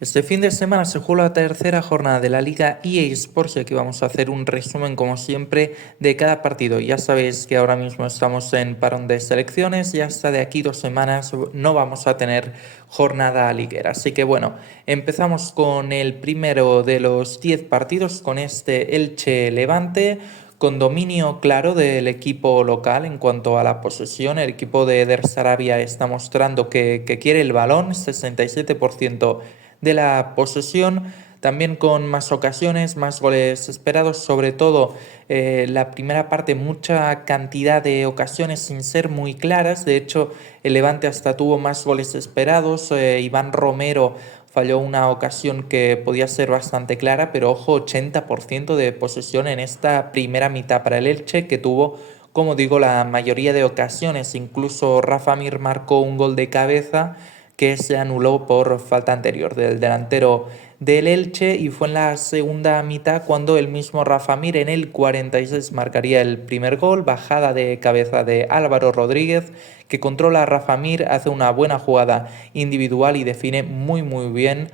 Este fin de semana se jugó la tercera jornada de la Liga EA Sports y aquí vamos a hacer un resumen, como siempre, de cada partido. Ya sabéis que ahora mismo estamos en parón de selecciones y hasta de aquí 2 semanas no vamos a tener jornada liguera. Así que bueno, empezamos con el primero de los 10 partidos, con este Elche Levante, con dominio claro del equipo local en cuanto a la posesión. El equipo de Eder Sarabia está mostrando que quiere el balón, 67% de la posesión, también con más ocasiones, más goles esperados, sobre todo la primera parte, mucha cantidad de ocasiones sin ser muy claras. De hecho, el Levante hasta tuvo más goles esperados. Iván Romero falló una ocasión que podía ser bastante clara, pero ojo, 80% de posesión en esta primera mitad para el Elche, que tuvo, como digo, la mayoría de ocasiones. Incluso Rafa Mir marcó un gol de cabeza que se anuló por falta anterior del delantero del Elche, y fue en la segunda mitad cuando el mismo Rafa Mir en el 46 marcaría el primer gol, bajada de cabeza de Álvaro Rodríguez, que controla a Rafa Mir, hace una buena jugada individual y define muy bien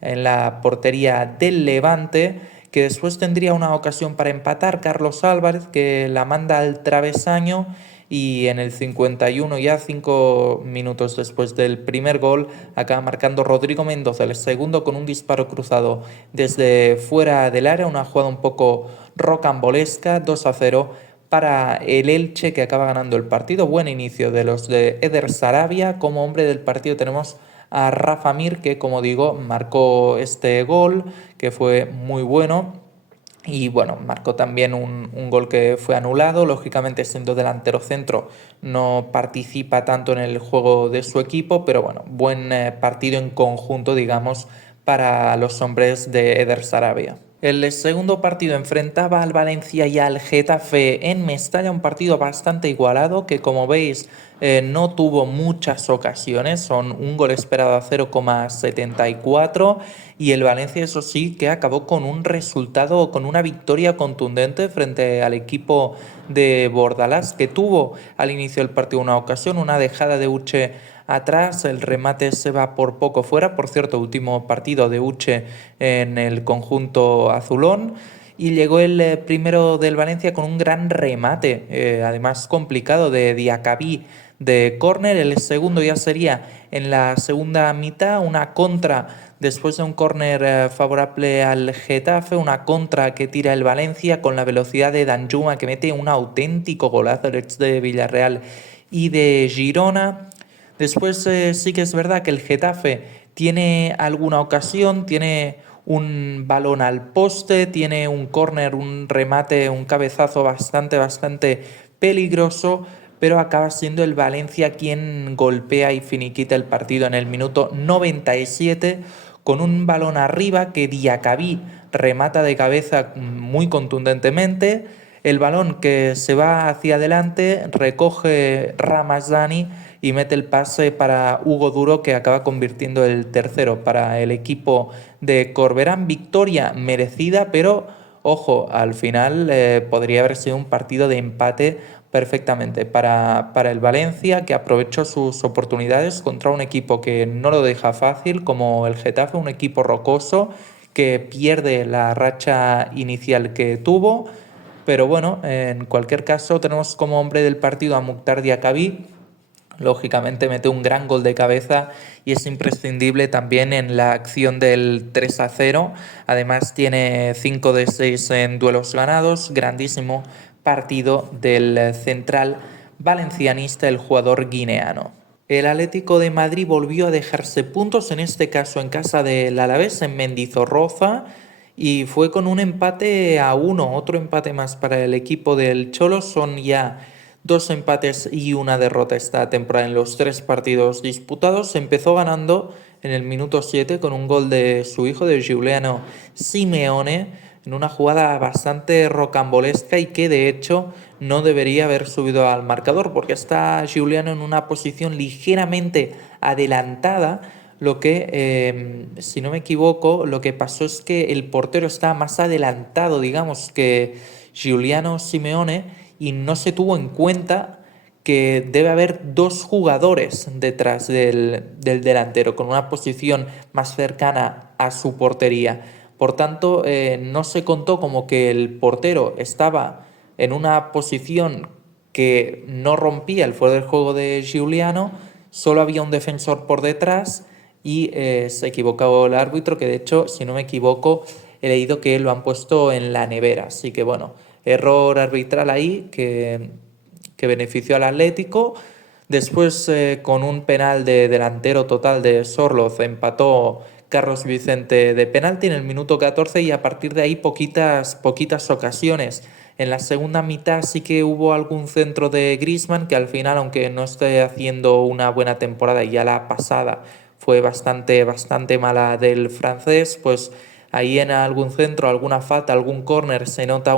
en la portería del Levante, que después tendría una ocasión para empatar Carlos Álvarez, que la manda al travesaño, y en el 51, ya 5 minutos después del primer gol, acaba marcando Rodrigo Mendoza el segundo con un disparo cruzado desde fuera del área, una jugada un poco rocambolesca, 2-0 para el Elche, que acaba ganando el partido. Buen inicio de los de Eder Sarabia. Como hombre del partido tenemos a Rafa Mir, que como digo marcó este gol, que fue muy bueno. Y bueno, marcó también un gol que fue anulado. Lógicamente, siendo delantero centro, no participa tanto en el juego de su equipo, pero bueno, buen partido en conjunto, digamos, para los hombres de Eder Sarabia. El segundo partido enfrentaba al Valencia y al Getafe en Mestalla, un partido bastante igualado que, como veis, no tuvo muchas ocasiones, son un gol esperado a 0,74, y el Valencia, eso sí, que acabó con un resultado, con una victoria contundente frente al equipo de Bordalás, que tuvo al inicio del partido una ocasión, una dejada de Uche atrás, el remate se va por poco fuera. Por cierto, último partido de Uche en el conjunto azulón. Y llegó el primero del Valencia con un gran remate, además complicado, de Diacabí de córner. El segundo ya sería en la segunda mitad, una contra después de un córner favorable al Getafe, una contra que tira el Valencia con la velocidad de Danjuma, que mete un auténtico golazo, el ex de Villarreal y de Girona. Después sí que es verdad que el Getafe tiene alguna ocasión, tiene un balón al poste, tiene un córner, un remate, un cabezazo bastante peligroso, pero acaba siendo el Valencia quien golpea y finiquita el partido en el minuto 97 con un balón arriba que Diacabí remata de cabeza muy contundentemente. El balón que se va hacia adelante recoge Ramazani y mete el pase para Hugo Duro, que acaba convirtiendo el tercero para el equipo de Corberán. Victoria merecida, pero ojo, al final podría haber sido un partido de empate perfectamente para el Valencia, que aprovechó sus oportunidades contra un equipo que no lo deja fácil, como el Getafe, un equipo rocoso que pierde la racha inicial que tuvo. Pero bueno, en cualquier caso tenemos como hombre del partido a Mukhtar Diakhaby. Lógicamente mete un gran gol de cabeza y es imprescindible también en la acción del 3-0. Además tiene 5 de 6 en duelos ganados. Grandísimo partido del central valencianista, el jugador guineano. El Atlético de Madrid volvió a dejarse puntos, en este caso en casa del Alavés, en Mendizorroza, y fue con un empate a uno, otro empate más para el equipo del Cholo. Son ya 2 empates y una derrota esta temporada en los 3 partidos disputados. Empezó ganando en el minuto 7 con un gol de su hijo, de Giuliano Simeone, en una jugada bastante rocambolesca y que de hecho no debería haber subido al marcador, porque está Giuliano en una posición ligeramente adelantada. Lo que, si no me equivoco, lo que pasó es que el portero está más adelantado, digamos, que Giuliano Simeone, y no se tuvo en cuenta que debe haber 2 jugadores detrás del delantero, con una posición más cercana a su portería. Por tanto, no se contó como que el portero estaba en una posición que no rompía el fuera del juego de Giuliano, solo había un defensor por detrás y se equivocó el árbitro, que de hecho, si no me equivoco, he leído que lo han puesto en la nevera. Así que bueno, error arbitral ahí que benefició al Atlético. Después, con un penal de delantero total de Sorloz, empató Carlos Vicente de penalti en el minuto 14 y a partir de ahí poquitas ocasiones. En la segunda mitad sí que hubo algún centro de Griezmann que al final, aunque no esté haciendo una buena temporada y ya la pasada fue bastante mala del francés, pues ahí en algún centro, alguna falta, algún córner se nota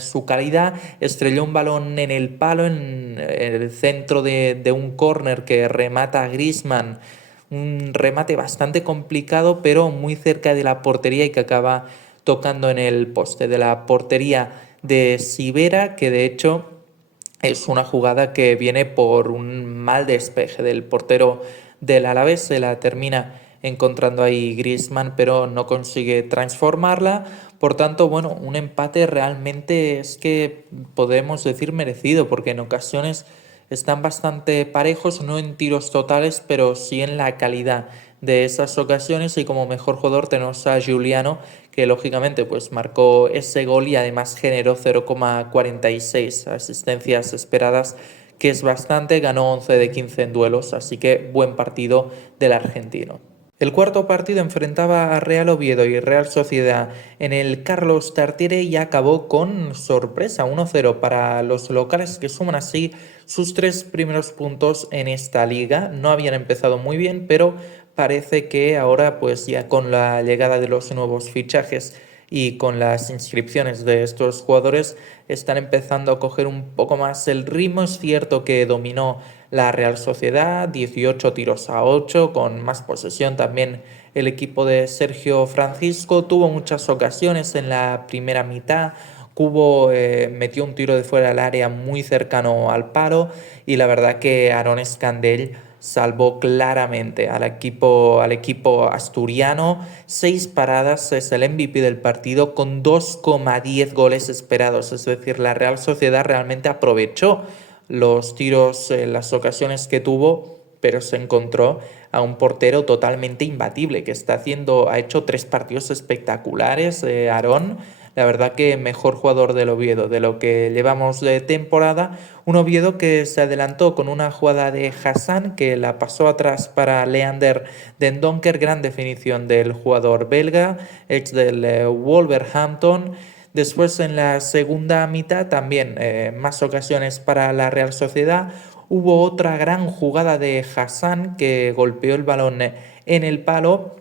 su calidad. Estrelló un balón en el palo, en el centro de un córner que remata a Griezmann. Un remate bastante complicado, pero muy cerca de la portería y que acaba tocando en el poste de la portería de Sivera, que de hecho es una jugada que viene por un mal despeje del portero del Alavés. Se la termina encontrando ahí Griezmann, pero no consigue transformarla. Por tanto, bueno, un empate realmente es que podemos decir merecido, porque en ocasiones están bastante parejos, no en tiros totales, pero sí en la calidad de esas ocasiones. Y como mejor jugador tenemos a Giuliano, que lógicamente pues marcó ese gol y además generó 0,46 asistencias esperadas, que es bastante. Ganó 11 de 15 en duelos, así que buen partido del argentino. El cuarto partido enfrentaba a Real Oviedo y Real Sociedad en el Carlos Tartiere y acabó con sorpresa 1-0 para los locales, que suman así sus 3 primeros puntos en esta liga. No habían empezado muy bien, pero parece que ahora, pues ya con la llegada de los nuevos fichajes y con las inscripciones de estos jugadores, están empezando a coger un poco más el ritmo. Es cierto que dominó la Real Sociedad, 18 tiros a 8, con más posesión también el equipo de Sergio Francisco. Tuvo muchas ocasiones en la primera mitad. Cubo metió un tiro de fuera del área muy cercano al palo y la verdad que Aaron Escandell salvó claramente al equipo asturiano. 6 paradas, es el MVP del partido con 2,10 goles esperados. Es decir, la Real Sociedad realmente aprovechó los tiros, las ocasiones que tuvo, pero se encontró a un portero totalmente imbatible que ha hecho 3 partidos espectaculares. Aarón, la verdad que mejor jugador del Oviedo de lo que llevamos de temporada. Un Oviedo que se adelantó con una jugada de Hassan que la pasó atrás para Leander Den Donker. Gran definición del jugador belga, ex del Wolverhampton. Después, en la segunda mitad, también más ocasiones para la Real Sociedad. Hubo otra gran jugada de Hassan que golpeó el balón en el palo.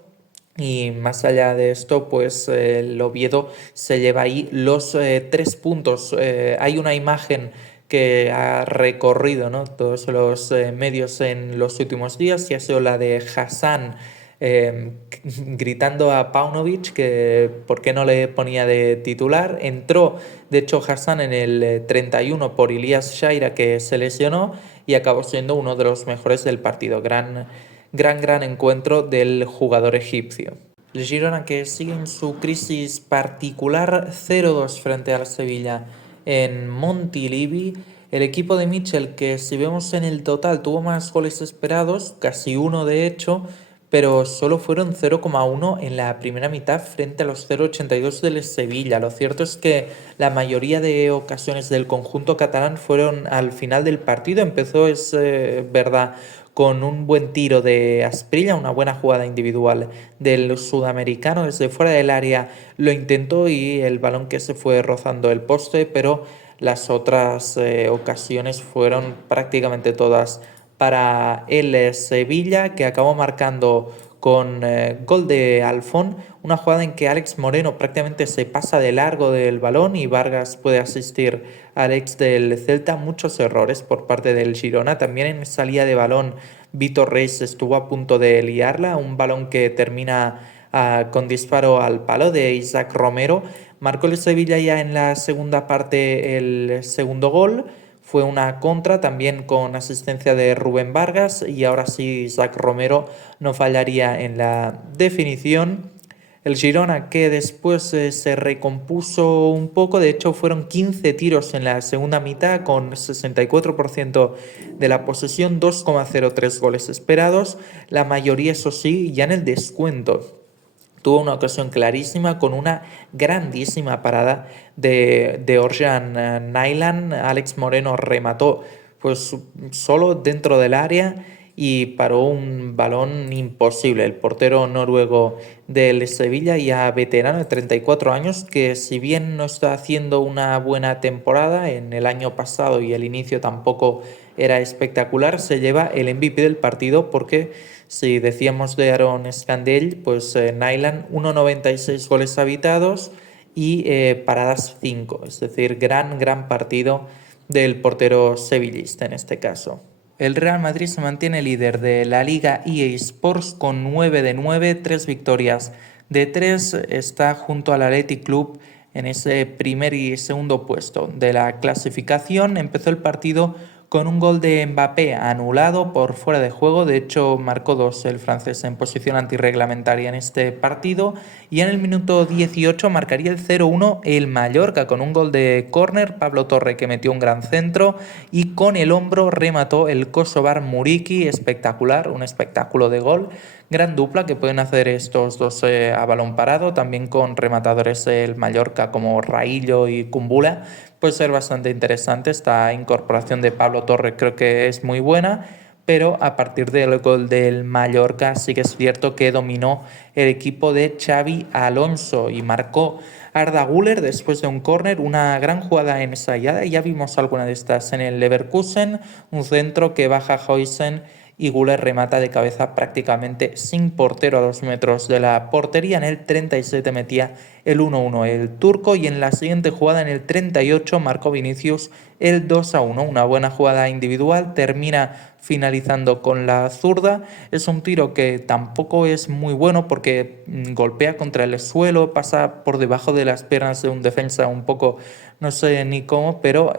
Y más allá de esto, pues el Oviedo se lleva ahí los 3 puntos. Hay una imagen que ha recorrido, ¿no?, todos los medios en los últimos días, y ha sido la de Hassan eh, gritando a Paunovic que por qué no le ponía de titular. Entró, de hecho, Hassan en el 31 por Ilias Shaira, que se lesionó, y acabó siendo uno de los mejores del partido. Gran encuentro del jugador egipcio. El Girona, que sigue en su crisis particular, 0-2 frente al Sevilla en Montilivi. El equipo de Mitchell, que si vemos en el total tuvo más goles esperados, casi uno de hecho, pero solo fueron 0,1 en la primera mitad frente a los 0,82 del Sevilla. Lo cierto es que la mayoría de ocasiones del conjunto catalán fueron al final del partido. Empezó, es verdad, con un buen tiro de Asprilla, una buena jugada individual del sudamericano. Desde fuera del área lo intentó y el balón que se fue rozando el poste, pero las otras ocasiones fueron prácticamente todas para el Sevilla, que acabó marcando con gol de Alfón, una jugada en que Alex Moreno prácticamente se pasa de largo del balón y Vargas puede asistir al ex del Celta. Muchos errores por parte del Girona. También en salida de balón Vitor Reis estuvo a punto de liarla, un balón que termina con disparo al palo de Isaac Romero. Marcó el Sevilla ya en la segunda parte el segundo gol. Fue una contra también con asistencia de Rubén Vargas y ahora sí Isaac Romero no fallaría en la definición. El Girona que después se recompuso un poco, de hecho fueron 15 tiros en la segunda mitad con 64% de la posesión, 2,03 goles esperados, la mayoría eso sí ya en el descuento. Tuvo una ocasión clarísima con una grandísima parada de Orjan Nyland. Alex Moreno remató pues solo dentro del área y paró un balón imposible. El portero noruego del Sevilla, ya veterano de 34 años, que si bien no está haciendo una buena temporada, en el año pasado y el inicio tampoco era espectacular, se lleva el MVP del partido porque si decíamos de Aaron Scandell, pues Nyland 1,96 goles habitados y paradas 5, es decir, gran partido del portero sevillista en este caso. El Real Madrid se mantiene líder de la Liga EA Sports con 9 de 9, 3 victorias de 3, está junto al Athletic Club en ese primer y segundo puesto de la clasificación. Empezó el partido con un gol de Mbappé anulado por fuera de juego, de hecho marcó 2 el francés en posición antirreglamentaria en este partido, y en el minuto 18 marcaría el 0-1 el Mallorca con un gol de córner, Pablo Torre que metió un gran centro y con el hombro remató el kosovar Muriqi, espectacular, un espectáculo de gol. Gran dupla que pueden hacer estos dos a balón parado, también con rematadores el Mallorca como Raillo y Kumbula. Puede ser bastante interesante esta incorporación de Pablo Torre, creo que es muy buena, pero a partir del gol del Mallorca sí que es cierto que dominó el equipo de Xavi Alonso y marcó Arda Güler después de un córner, una gran jugada ensayada, ya vimos alguna de estas en el Leverkusen, un centro que baja Huijsen y Güler remata de cabeza prácticamente sin portero a 2 metros de la portería. En el 37 metía el 1-1 el turco y en la siguiente jugada, en el 38, marcó Vinicius el 2-1. Una buena jugada individual, termina finalizando con la zurda. Es un tiro que tampoco es muy bueno porque golpea contra el suelo, pasa por debajo de las piernas de un defensa un poco, no sé ni cómo, pero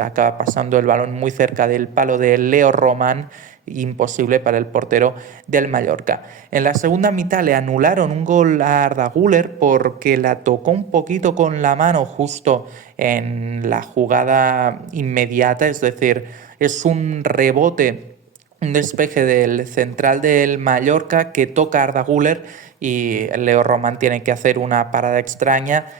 acaba pasando el balón muy cerca del palo de Leo Román, imposible para el portero del Mallorca. En la segunda mitad le anularon un gol a Arda Güler porque la tocó un poquito con la mano justo en la jugada inmediata, es decir, es un rebote, un despeje del central del Mallorca que toca a Arda Güler y Leo Román tiene que hacer una parada extraña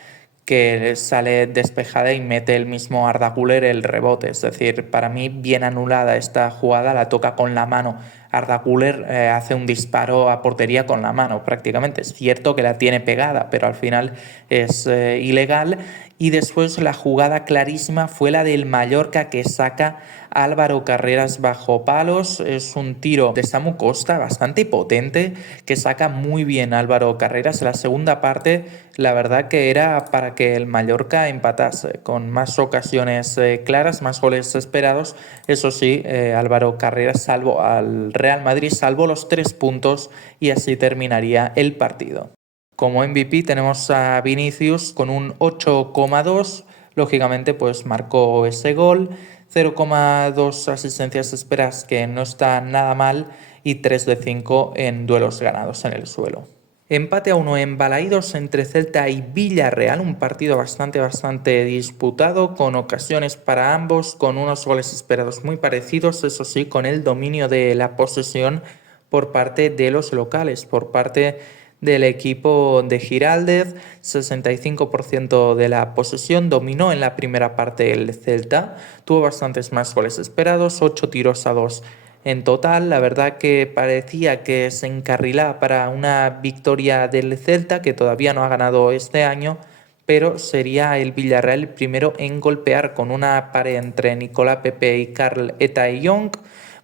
que sale despejada y mete el mismo Arda Güler el rebote. Es decir, para mí bien anulada esta jugada, la toca con la mano. Arda Güler hace un disparo a portería con la mano prácticamente. Es cierto que la tiene pegada, pero al final es ilegal. Y después la jugada clarísima fue la del Mallorca que saca a Álvaro Carreras bajo palos. Es un tiro de Samu Costa bastante potente que saca muy bien Álvaro Carreras. La segunda parte, la verdad que era para que el Mallorca empatase con más ocasiones claras, más goles esperados. Eso sí, Álvaro Carreras salvó al Real Madrid, salvó los 3 puntos y así terminaría el partido. Como MVP tenemos a Vinicius con un 8,2, lógicamente pues marcó ese gol, 0,2 asistencias esperas que no está nada mal y 3 de 5 en duelos ganados en el suelo. Empate a 1 en Balaídos entre Celta y Villarreal, un partido bastante disputado, con ocasiones para ambos, con unos goles esperados muy parecidos, eso sí, con el dominio de la posesión por parte de los locales, por parte del equipo de Giraldez. 65% de la posesión, dominó en la primera parte el Celta, tuvo bastantes más goles esperados, 8 tiros a 2 en total. La verdad que parecía que se encarrilaba para una victoria del Celta, que todavía no ha ganado este año, pero sería el Villarreal el primero en golpear con una pared entre Nicolás Pepe y Carl Young.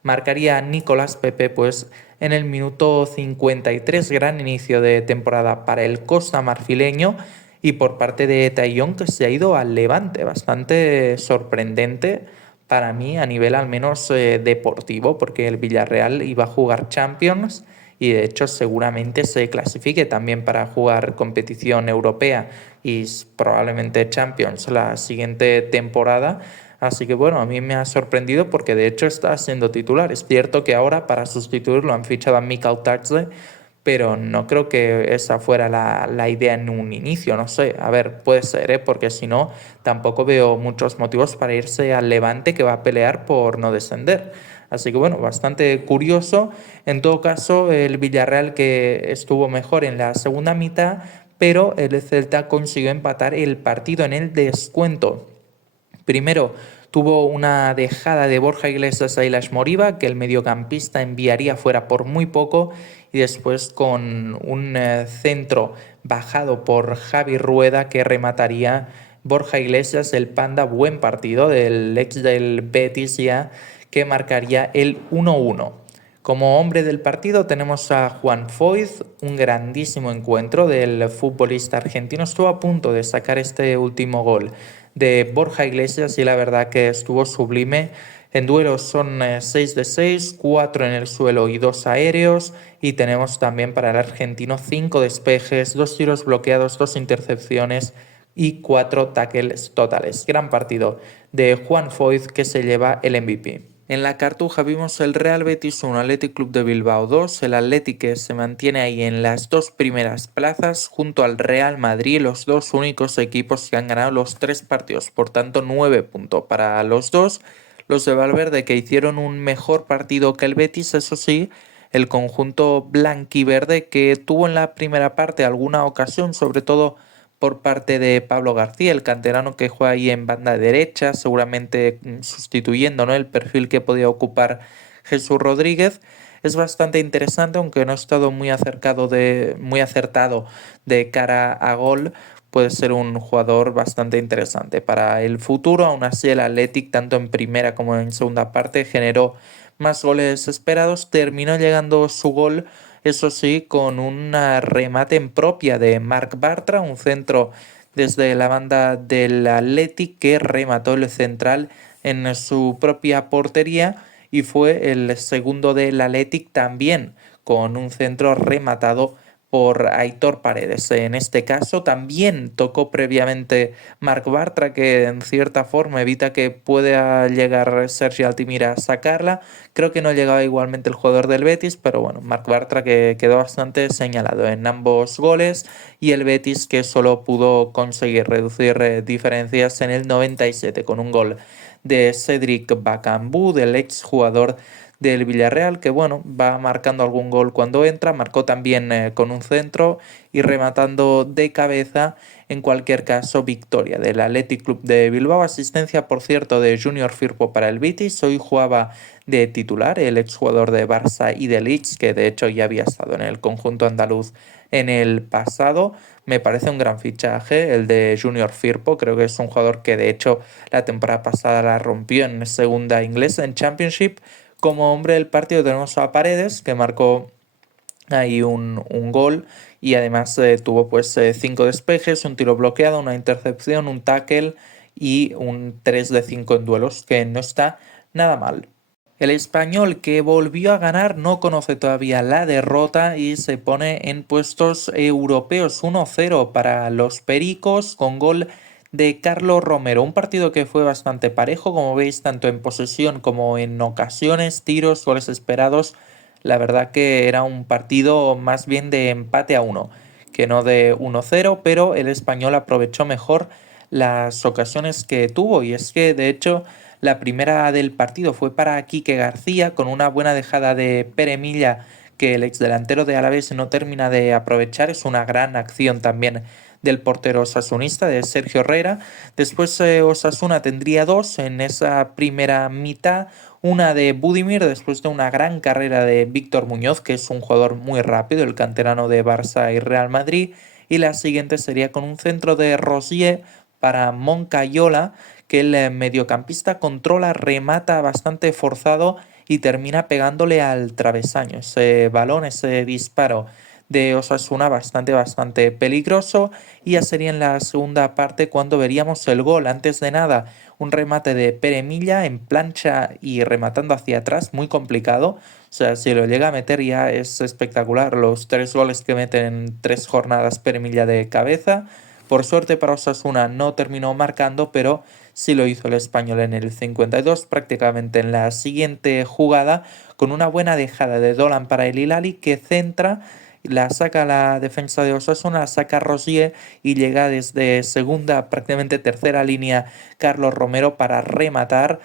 Marcaría Nicolás Pepe pues en el minuto 53, gran inicio de temporada para el Costa Marfileño, y por parte de Young que se ha ido al Levante, bastante sorprendente para mí a nivel al menos deportivo, porque el Villarreal iba a jugar Champions y de hecho seguramente se clasifique también para jugar competición europea y probablemente Champions la siguiente temporada. Así que bueno, a mí me ha sorprendido porque de hecho está siendo titular. Es cierto que ahora para sustituirlo han fichado a Mikel Tartze, pero no creo que esa fuera la idea en un inicio, no sé, a ver, puede ser, ¿eh? Porque si no, tampoco veo muchos motivos para irse al Levante, que va a pelear por no descender. Así que bueno, bastante curioso. En todo caso, el Villarreal, que estuvo mejor en la segunda mitad, pero el Celta consiguió empatar el partido en el descuento. Primero tuvo una dejada de Borja Iglesias a Ilaix Moriba, que el mediocampista enviaría fuera por muy poco, y después con un centro bajado por Javi Rueda, que remataría Borja Iglesias, el Panda. Buen partido del ex del Betis ya, que marcaría el 1-1. Como hombre del partido tenemos a Juan Foyth, un grandísimo encuentro del futbolista argentino. Estuvo a punto de sacar este último gol de Borja Iglesias y la verdad que estuvo sublime. En duelos son 6 de 6, 4 en el suelo y 2 aéreos. Y tenemos también para el argentino 5 despejes, 2 tiros bloqueados, 2 intercepciones y 4 tackles totales. Gran partido de Juan Foyth, que se lleva el MVP. En la Cartuja vimos el Real Betis 1, Athletic Club de Bilbao 2, el Athletic, que se mantiene ahí en las dos primeras plazas junto al Real Madrid, los dos únicos equipos que han ganado los 3 partidos, por tanto 9 puntos para los dos. Los de Valverde, que hicieron un mejor partido que el Betis, eso sí, el conjunto blanquiverde, que tuvo en la primera parte alguna ocasión, sobre todo por parte de Pablo García, el canterano que juega ahí en banda derecha, seguramente sustituyendo, ¿no?, el perfil que podía ocupar Jesús Rodríguez. Es bastante interesante, aunque no ha estado muy acertado de cara a gol. Puede ser un jugador bastante interesante para el futuro. Aún así, el Athletic, tanto en primera como en segunda parte, generó más goles esperados. Terminó llegando su gol, eso sí, con un remate en propia de Marc Bartra, un centro desde la banda del Athletic, que remató el central en su propia portería, y fue el segundo del Athletic también con un centro rematado por Aitor Paredes. En este caso también tocó previamente Marc Bartra, que en cierta forma evita que pueda llegar Sergi Altimira a sacarla. Creo que no llegaba igualmente el jugador del Betis, pero bueno, Marc Bartra, que quedó bastante señalado en ambos goles, y el Betis, que solo pudo conseguir reducir diferencias en el 97 con un gol de Cédric Bakambu, del ex jugador del Villarreal, que bueno, va marcando algún gol cuando entra. Marcó también con un centro y rematando de cabeza. En cualquier caso, victoria del Athletic Club de Bilbao. Asistencia, por cierto, de Junior Firpo para el Betis. Hoy jugaba de titular el exjugador de Barça y de Leeds, que de hecho ya había estado en el conjunto andaluz en el pasado. Me parece un gran fichaje el de Junior Firpo. Creo que es un jugador que de hecho la temporada pasada la rompió en segunda inglesa, en Championship. Como hombre del partido tenemos a Paredes, que marcó ahí un gol, y además tuvo pues 5 despejes, un tiro bloqueado, una intercepción, un tackle y un 3 de 5 en duelos, que no está nada mal. El Español, que volvió a ganar, no conoce todavía la derrota y se pone en puestos europeos. 1-0 para los Pericos, con gol de Carlos Romero. Un partido que fue bastante parejo, como veis, tanto en posesión como en ocasiones, tiros, goles esperados. La verdad que era un partido más bien de empate a 1 que no de 1-0, pero el Español aprovechó mejor las ocasiones que tuvo, y es que de hecho la primera del partido fue para Quique García, con una buena dejada de Pere Milla, que el exdelantero de Alavés no termina de aprovechar. Es una gran acción también del portero osasunista, de Sergio Herrera. Después Osasuna tendría dos en esa primera mitad, una de Budimir, después de una gran carrera de Víctor Muñoz, que es un jugador muy rápido, el canterano de Barça y Real Madrid, y la siguiente sería con un centro de Rosier para Moncayola, que el mediocampista controla, remata bastante forzado y termina pegándole al travesaño. Ese balón, ese disparo de Osasuna bastante peligroso, y ya sería en la segunda parte cuando veríamos el gol. Antes de nada, un remate de Pere Milla en plancha y rematando hacia atrás, muy complicado. O sea, si lo llega a meter ya es espectacular. Los 3 goles que meten en 3 jornadas Pere Milla de cabeza. Por suerte para Osasuna no terminó marcando, pero sí lo hizo el Español en el 52, prácticamente en la siguiente jugada, con una buena dejada de Dolan para el Hilali, que centra la saca la defensa de Osasuna, la saca Rosier y llega desde segunda, prácticamente tercera línea Carlos Romero para rematar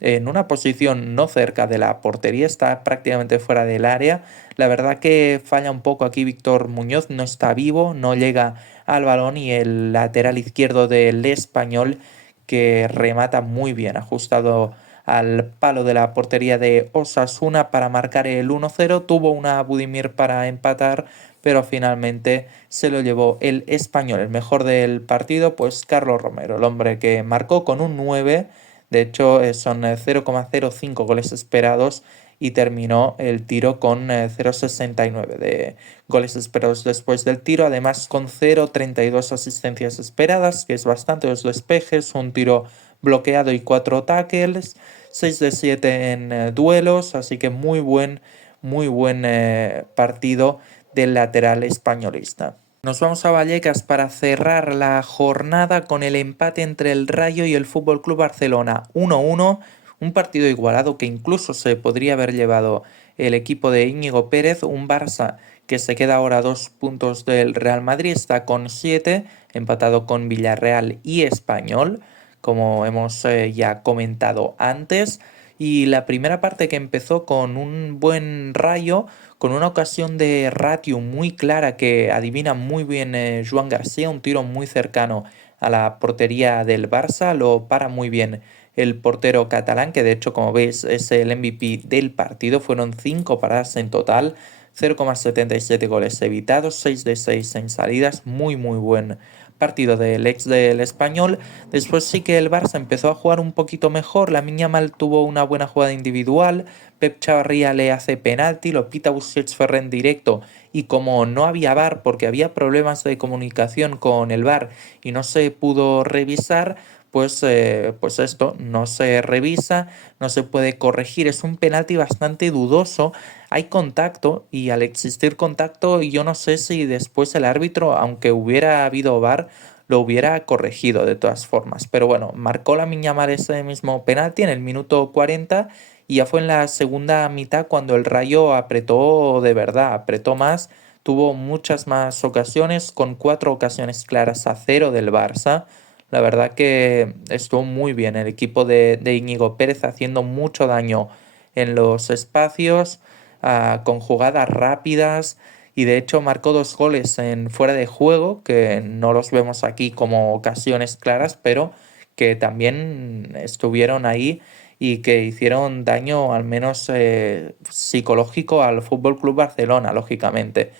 en una posición no cerca de la portería, está prácticamente fuera del área. La verdad que falla un poco aquí Víctor Muñoz, no está vivo, no llega al balón y el lateral izquierdo del Español que remata muy bien, ajustado al palo de la portería de Osasuna para marcar el 1-0. Tuvo una Budimir para empatar, pero finalmente se lo llevó el Español. El mejor del partido, pues Carlos Romero, el hombre que marcó con un 9. De hecho, son 0,05 goles esperados y terminó el tiro con 0,69 de goles esperados después del tiro, además con 0,32 asistencias esperadas, que es bastante, 2 despejes, un tiro bloqueado y 4 tackles, 6 de 7 en duelos, así que muy buen partido del lateral españolista. Nos vamos a Vallecas para cerrar la jornada con el empate entre el Rayo y el Fútbol Club Barcelona 1-1, un partido igualado que incluso se podría haber llevado el equipo de Íñigo Pérez, un Barça que se queda ahora a 2 puntos del Real Madrid, está con 7, empatado con Villarreal y Español, como hemos ya comentado antes. Y la primera parte que empezó con un buen Rayo, con una ocasión de ratio muy clara que adivina muy bien Joan García, un tiro muy cercano a la portería del Barça, lo para muy bien el portero catalán, que de hecho, como veis, es el MVP del partido, fueron 5 paradas en total, 0,77 goles evitados, 6 de 6 en salidas, muy buen partido del ex del Español. Después sí que el Barça empezó a jugar un poquito mejor, Lamine Yamal tuvo una buena jugada individual, Pep Chavarría le hace penalti, lo pita Busquets Ferrer en directo y como no había VAR porque había problemas de comunicación con el VAR y no se pudo revisar, pues esto no se revisa, no se puede corregir, es un penalti bastante dudoso, hay contacto y al existir contacto yo no sé si después el árbitro, aunque hubiera habido VAR, lo hubiera corregido de todas formas, pero bueno, marcó Lamine Yamal ese mismo penalti en el minuto 40 y ya fue en la segunda mitad cuando el Rayo apretó de verdad, apretó más, tuvo muchas más ocasiones, con 4 ocasiones claras a 0 del Barça. La verdad que estuvo muy bien el equipo de Íñigo Pérez haciendo mucho daño en los espacios, con jugadas rápidas y de hecho marcó 2 goles en fuera de juego, que no los vemos aquí como ocasiones claras, pero que también estuvieron ahí y que hicieron daño al menos psicológico al Fútbol Club Barcelona, lógicamente.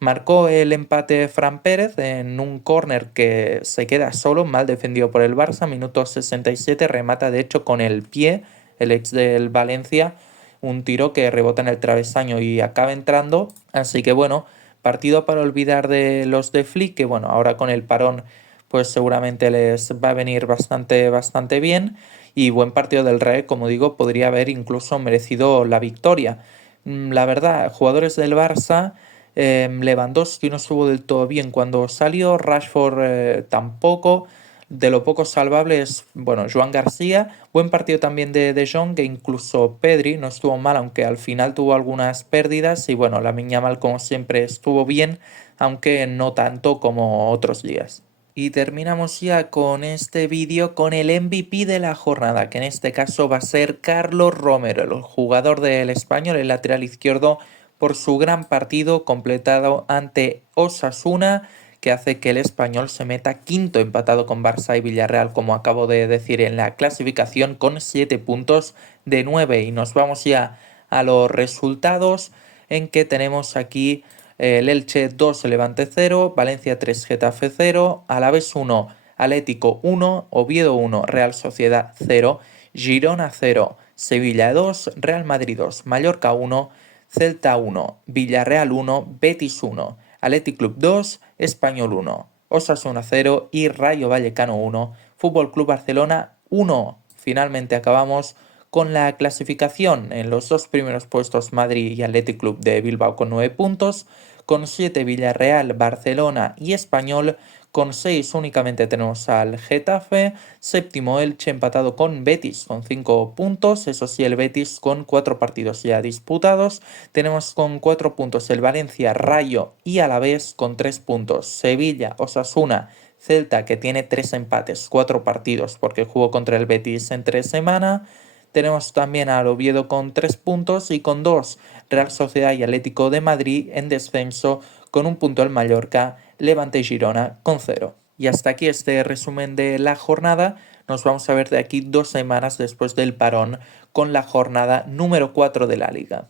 Marcó el empate Fran Pérez en un córner que se queda solo, mal defendido por el Barça, minuto 67, remata de hecho con el pie, el ex del Valencia, un tiro que rebota en el travesaño y acaba entrando, así que bueno, partido para olvidar de los de Flick, que bueno, ahora con el parón pues seguramente les va a venir bastante bien y buen partido del Real, como digo, podría haber incluso merecido la victoria. La verdad, jugadores del Barça, Lewandowski no estuvo del todo bien cuando salió, Rashford tampoco. De lo poco salvable es, bueno, Joan García, buen partido también de Jong, que incluso Pedri no estuvo mal, aunque al final tuvo algunas pérdidas, y bueno, Lamine Yamal como siempre estuvo bien, aunque no tanto como otros días. Y terminamos ya con este vídeo con el MVP de la jornada, que en este caso va a ser Carlos Romero, el jugador del Español, el lateral izquierdo, por su gran partido completado ante Osasuna, que hace que el Español se meta quinto empatado con Barça y Villarreal, como acabo de decir en la clasificación, con 7 puntos de 9. Y nos vamos ya a los resultados, en que tenemos aquí el Elche 2, Levante 0, Valencia 3, Getafe 0, Alavés 1, Atlético 1, Oviedo 1, Real Sociedad 0, Girona 0, Sevilla 2, Real Madrid 2, Mallorca 1, Celta 1, Villarreal 1, Betis 1, Athletic Club 2, Español 1, Osasuna 0 y Rayo Vallecano 1, Fútbol Club Barcelona 1. Finalmente acabamos con la clasificación en los 2 primeros puestos Madrid y Athletic Club de Bilbao con 9 puntos, Con 7 Villarreal, Barcelona y Español. Con 6 únicamente tenemos al Getafe. Séptimo Elche empatado con Betis con 5 puntos. Eso sí, el Betis con 4 partidos ya disputados. Tenemos con 4 puntos el Valencia, Rayo y Alavés con 3 puntos. Sevilla, Osasuna, Celta, que tiene 3 empates, 4 partidos porque jugó contra el Betis entre semana. Tenemos también al Oviedo con 3 puntos y con 2 Real Sociedad y Atlético de Madrid en descenso con un punto el Mallorca, Levante y Girona con 0. Y hasta aquí este resumen de la jornada. Nos vamos a ver de aquí 2 semanas después del parón con la jornada número 4 de la liga.